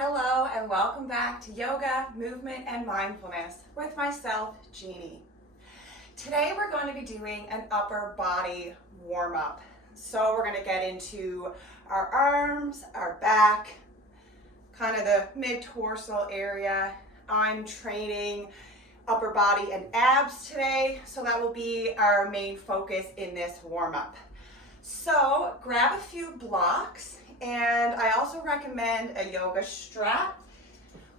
Hello and welcome back to Yoga, Movement, and Mindfulness with myself, Jeannie. Today we're going to be doing an upper body warm-up. So we're going to get into our arms, our back, kind of the mid-torso area. I'm training upper body and abs today, so that will be our main focus in this warm-up. So grab a few blocks. And I also recommend a yoga strap,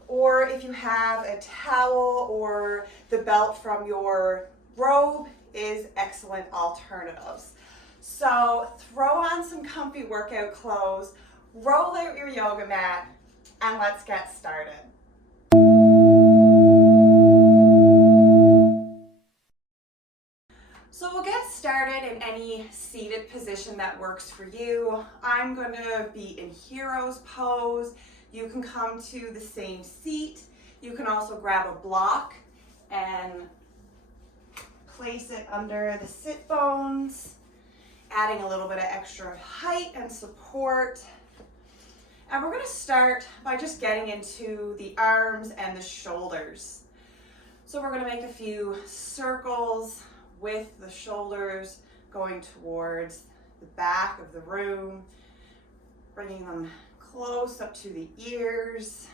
or if you have a towel or the belt from your robe is excellent alternatives. So throw on some comfy workout clothes, roll out your yoga mat, and let's get started. So we'll get started in any seated position that works for you. I'm going to be in hero's pose. You can come to the same seat. You can also grab a block and place it under the sit bones, adding a little bit of extra height and support. And we're going to start by just getting into the arms and the shoulders. So we're going to make a few circles with the shoulders going towards the back of the room, bringing them close up to the ears.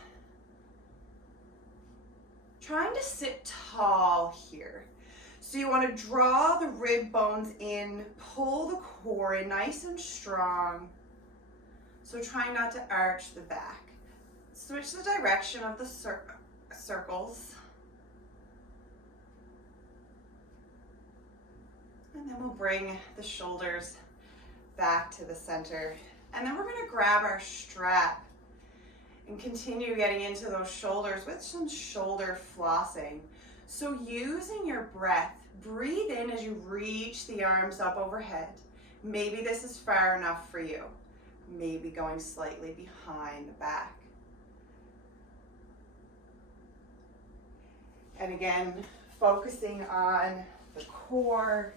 Trying to sit tall here. So you want to draw the rib bones in, pull the core in nice and strong. So try not to arch the back. Switch the direction of the circles. And then we'll bring the shoulders back to the center. And then we're going to grab our strap and continue getting into those shoulders with some shoulder flossing. So using your breath, breathe in as you reach the arms up overhead. Maybe this is far enough for you. Maybe going slightly behind the back. And again, focusing on the core,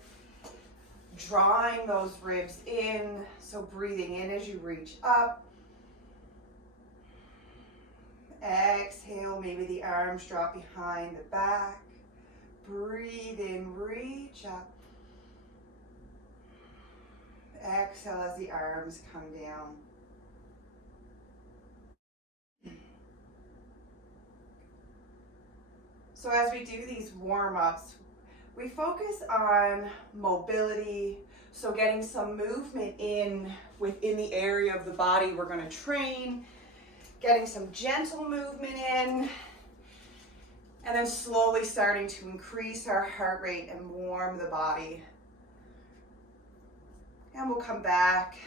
drawing those ribs in, so breathing in as you reach up. Exhale, maybe the arms drop behind the back. Breathe in, reach up. Exhale as the arms come down. So as we do these warm-ups, we focus on mobility, so getting some movement in within the area of the body we're going to train, getting some gentle movement in, and then slowly starting to increase our heart rate and warm the body. And we'll come back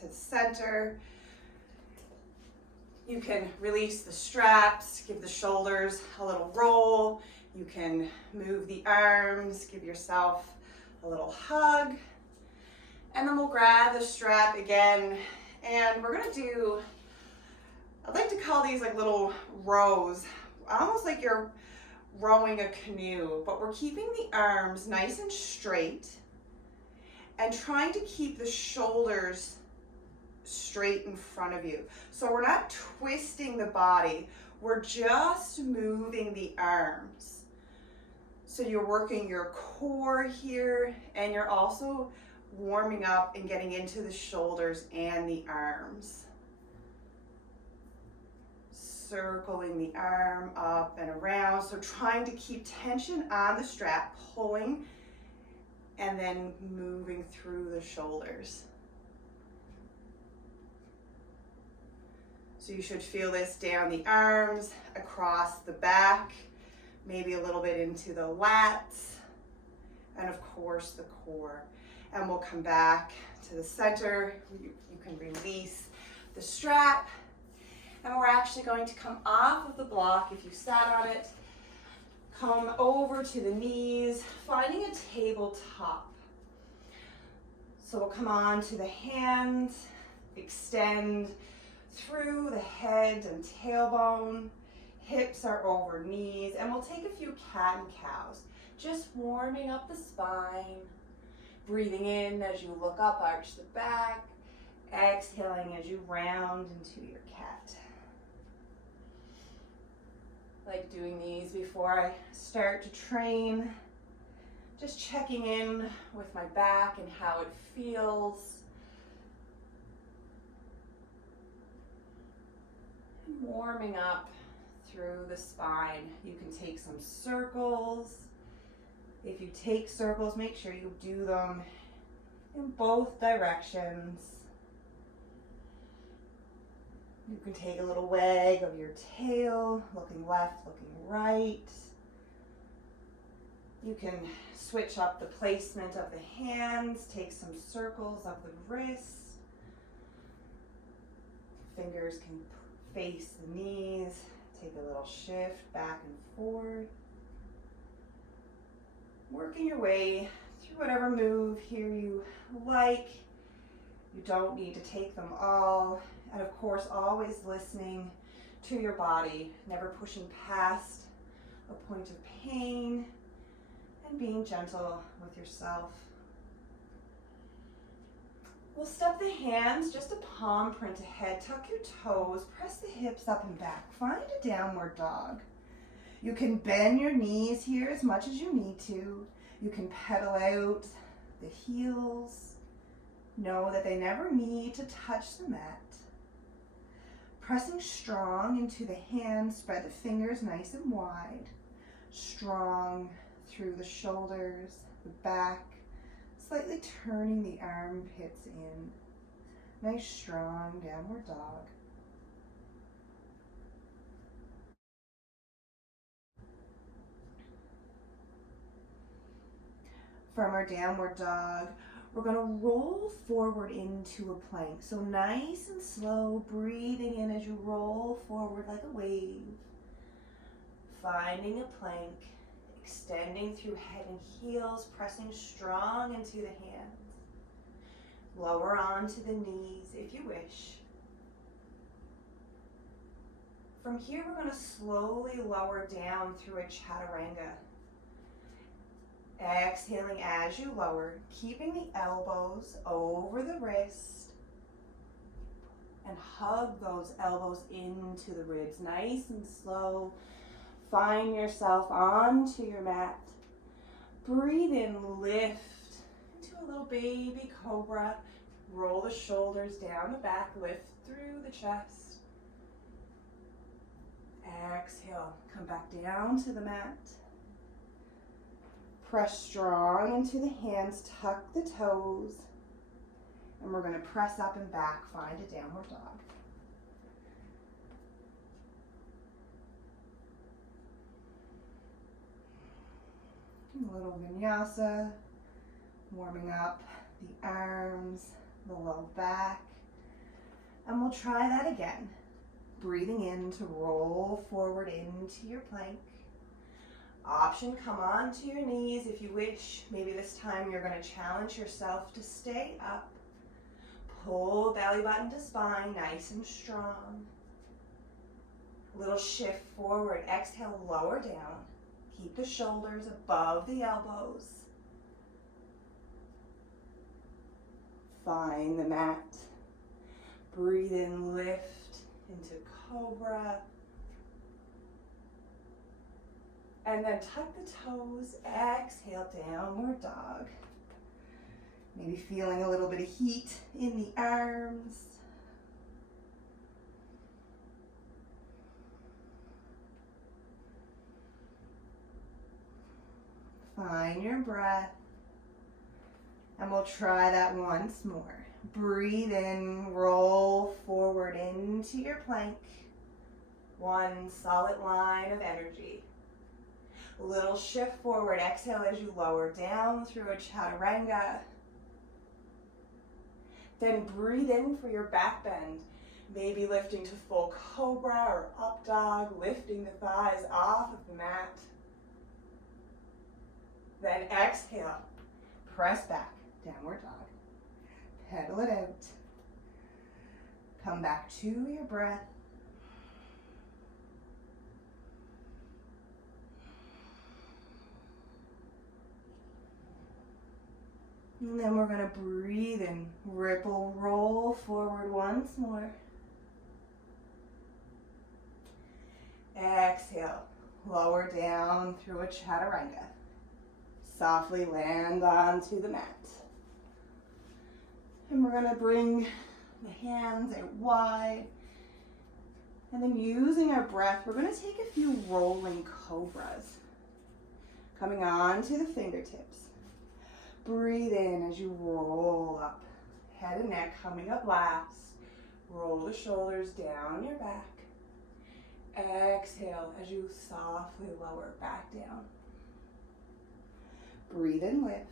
to the center. You can release the straps, give the shoulders a little roll. You can move the arms, give yourself a little hug. And then we'll grab the strap again. And we're gonna do, I like to call these like little rows, almost like you're rowing a canoe, but we're keeping the arms nice and straight and trying to keep the shoulders straight in front of you. So we're not twisting the body, we're just moving the arms. So you're working your core here, and you're also warming up and getting into the shoulders and the arms. Circling the arm up and around, so trying to keep tension on the strap, pulling, and then moving through the shoulders. So you should feel this down the arms, across the back, maybe a little bit into the lats, and of course the core. And we'll come back to the center. You can release the strap, and we're actually going to come off of the block if you sat on it, come over to the knees, finding a tabletop. So we'll come on to the hands, extend through the head and tailbone, hips are over knees, and we'll take a few cat and cows, just warming up the spine, breathing in as you look up, arch the back, exhaling as you round into your cat. doing these before I start to train. Just checking in with my back and how it feels. And warming up through the spine. You can take some circles. If you take circles, make sure you do them in both directions. You can take a little wag of your tail, looking left, looking right. You can switch up the placement of the hands, take some circles of the wrists. Fingers can face the knees, take a little shift back and forth. Working your way through whatever move here you like. You don't need to take them all. And of course, always listening to your body, never pushing past a point of pain, and being gentle with yourself. We'll step the hands, just a palm print ahead, tuck your toes, press the hips up and back, find a downward dog. You can bend your knees here as much as you need to. You can pedal out the heels. Know that they never need to touch the mat. Pressing strong into the hands, spread the fingers nice and wide. Strong through the shoulders, the back, slightly turning the armpits in. Nice strong downward dog. From our downward dog, we're going to roll forward into a plank. So nice and slow, breathing in as you roll forward like a wave. Finding a plank, extending through head and heels, pressing strong into the hands. Lower onto the knees if you wish. From here, we're going to slowly lower down through a chaturanga. Exhaling as you lower, keeping the elbows over the wrist, and hug those elbows into the ribs. Nice and slow. Find yourself onto your mat. Breathe in, lift into a little baby cobra. Roll the shoulders down the back, lift through the chest. Exhale, come back down to the mat. Press strong into the hands, tuck the toes, and we're going to press up and back, find a downward dog. A little vinyasa, warming up the arms, the low back, and we'll try that again. Breathing in to roll forward into your plank. Option, come onto your knees if you wish. Maybe this time you're going to challenge yourself to stay up. Pull belly button to spine, nice and strong. Little shift forward. Exhale, lower down. Keep the shoulders above the elbows. Find the mat. Breathe in, lift into cobra. And then tuck the toes, exhale, downward dog. Maybe feeling a little bit of heat in the arms. Find your breath. And we'll try that once more. Breathe in, roll forward into your plank. One solid line of energy. Little shift forward, exhale as you lower down through a chaturanga. Then breathe in for your back bend. Maybe lifting to full cobra or up dog, lifting the thighs off of the mat. Then exhale, press back, downward dog. Pedal it out. Come back to your breath. And then we're going to breathe in, ripple, roll forward once more. Exhale, Lower down through a chaturanga. Softly land onto the mat. And we're gonna bring the hands out wide. And then using our breath, we're gonna take a few rolling cobras. Coming onto the fingertips. Breathe in as you roll up. Head and neck coming up last. Roll the shoulders down your back. Exhale as you softly lower back down. Breathe in, lift.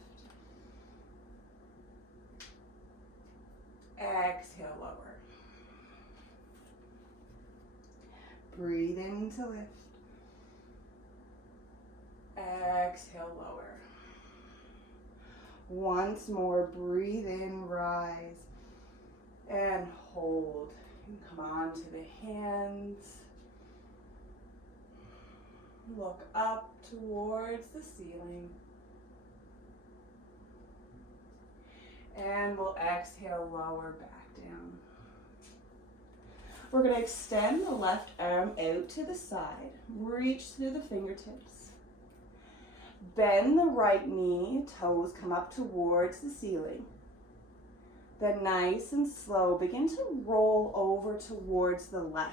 Exhale, lower. Breathe in to lift. Exhale, lower. Once more, breathe in, rise, and hold. And come on to the hands. Look up towards the ceiling. And we'll exhale, lower back down. We're going to extend the left arm out to the side. Reach through the fingertips. Bend the right knee, toes come up towards the ceiling. Then nice and slow, begin to roll over towards the left,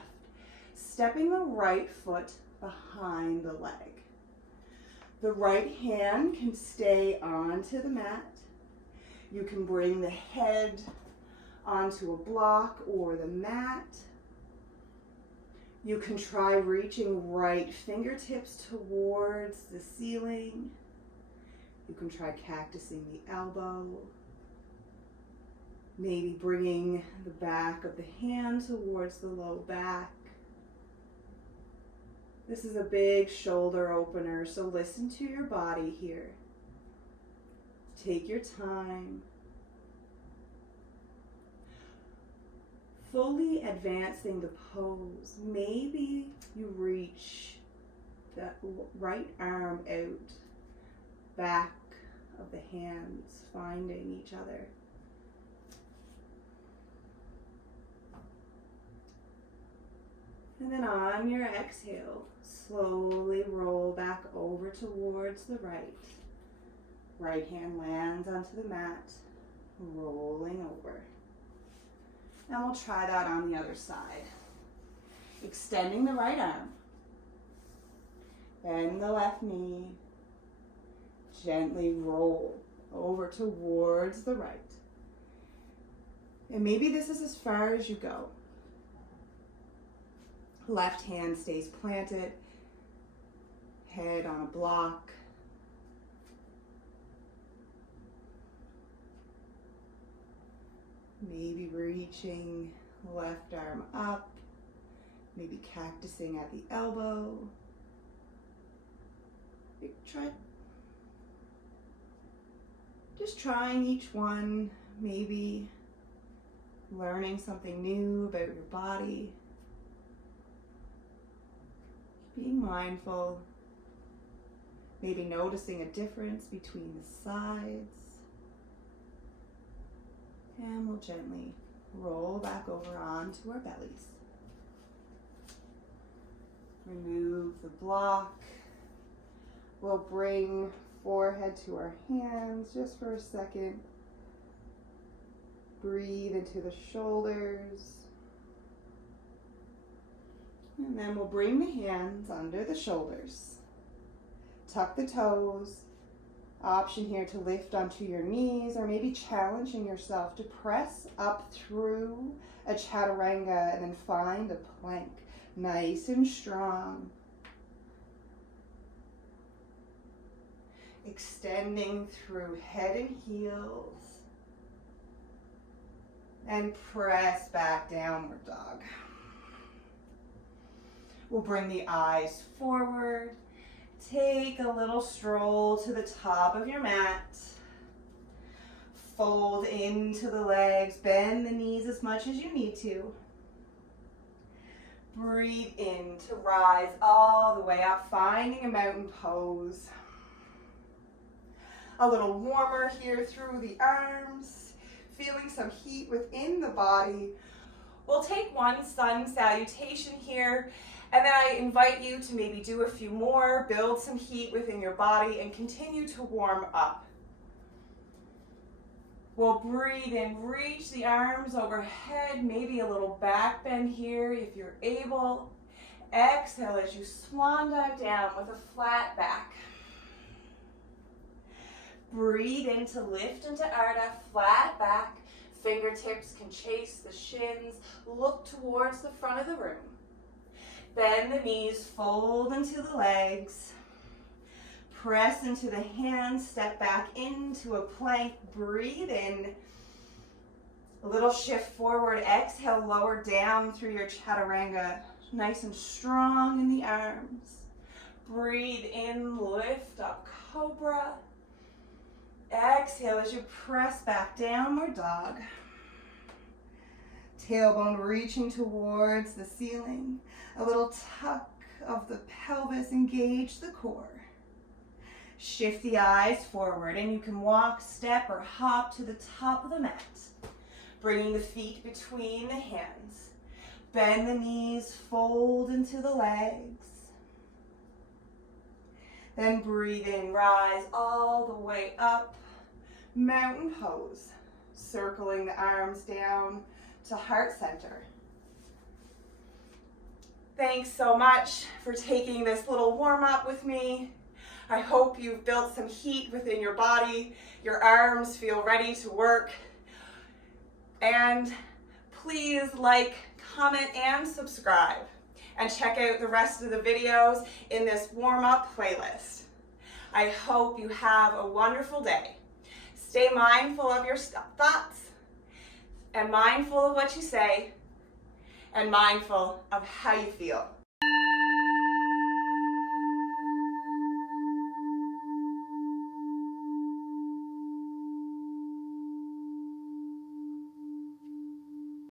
stepping the right foot behind the leg. The right hand can stay onto the mat. You can bring the head onto a block or the mat. You can try reaching right fingertips towards the ceiling. You can try cactusing the elbow. Maybe bringing the back of the hand towards the low back. This is a big shoulder opener, so listen to your body here. Take your time. Fully advancing the pose. Maybe you reach the right arm out, back of the hands, finding each other. And then on your exhale, slowly roll back over towards the right. Right hand lands onto the mat, rolling over. And we'll try that on the other side. Extending the right arm. Bend the left knee. Gently roll over towards the right. And maybe this is as far as you go. Left hand stays planted. Head on a block. Maybe reaching left arm up, maybe cactusing at the elbow. Just trying each one, maybe learning something new about your body. Being mindful, maybe noticing a difference between the sides. And we'll gently roll back over onto our bellies. Remove the block. We'll bring forehead to our hands just for a second. Breathe into the shoulders. And then we'll bring the hands under the shoulders. Tuck the toes. Option here to lift onto your knees, or maybe challenging yourself to press up through a chaturanga and then find a plank. Nice and strong. Extending through head and heels. And press back, downward dog. We'll bring the eyes forward. Take a little stroll to the top of your mat. Fold into the legs. Bend the knees as much as you need to. Breathe in to rise all the way up, finding a mountain pose. A little warmer here through the arms. Feeling some heat within the body. We'll take one sun salutation here And then I invite you to maybe do a few more, build some heat within your body, and continue to warm up. We'll breathe in, reach the arms overhead, maybe a little back bend here if you're able. Exhale as you swan dive down with a flat back. Breathe in to lift into Ardha, flat back. Fingertips can chase the shins. Look towards the front of the room. Bend the knees, fold into the legs. Press into the hands, step back into a plank. Breathe in. A little shift forward. Exhale, lower down through your chaturanga. Nice and strong in the arms. Breathe in, lift up, cobra. Exhale as you press back, downward dog. Tailbone reaching towards the ceiling. A little tuck of the pelvis, engage the core. Shift the eyes forward, and you can walk, step, or hop to the top of the mat. Bringing the feet between the hands. Bend the knees, fold into the legs. Then breathe in, rise all the way up. Mountain pose, circling the arms down to heart center. Thanks so much for taking this little warm up with me. I hope you've built some heat within your body. Your arms feel ready to work. And please like, comment, and subscribe. And check out the rest of the videos in this warm-up playlist. I hope you have a wonderful day. Stay mindful of your thoughts, and mindful of what you say, and mindful of how you feel.